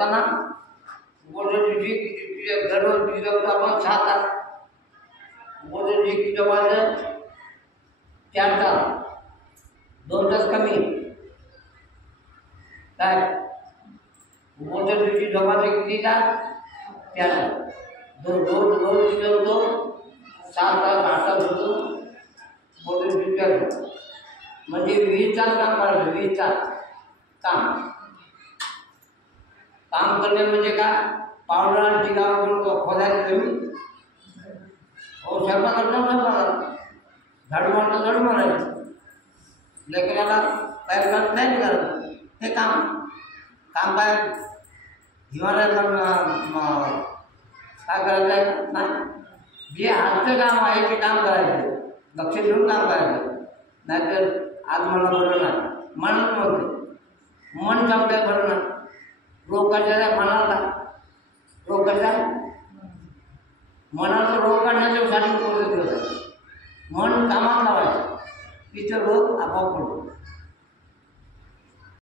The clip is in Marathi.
असताना मोठ्या दिवशी दररोज तिथं आपण 6 तास मोठ्या दिवशी जमायचं 4 तास 2 तास कमी काय मोठ्या दिवशी जमायचं किती तास 4 तास दोन होतो 7 तास 8 तास होतो मोठ्या दिवशी म्हणजे 20 तास काम करायचं 20 तास काम करणे म्हणजे काय पावडर आणि टिकाव करून खोदायचं कमी हो स्वयंपाक करतो झाडू मारायचं लेकराला काय करत नाही करत हे काम काय हिवाळ्यात काय करायचं आहे नाही जे हातचं काम आहे ते काम करायचं लक्ष देऊन काम करायचं नाहीतर आज मला बरं नाही म्हणत नव्हते मन सांगताय बरं ना रोग कशाचा मनाला रोग कशा मनाचा रोग काढण्यासाठी मन कामात लावायचं तिथं रोग आपोआप पडतो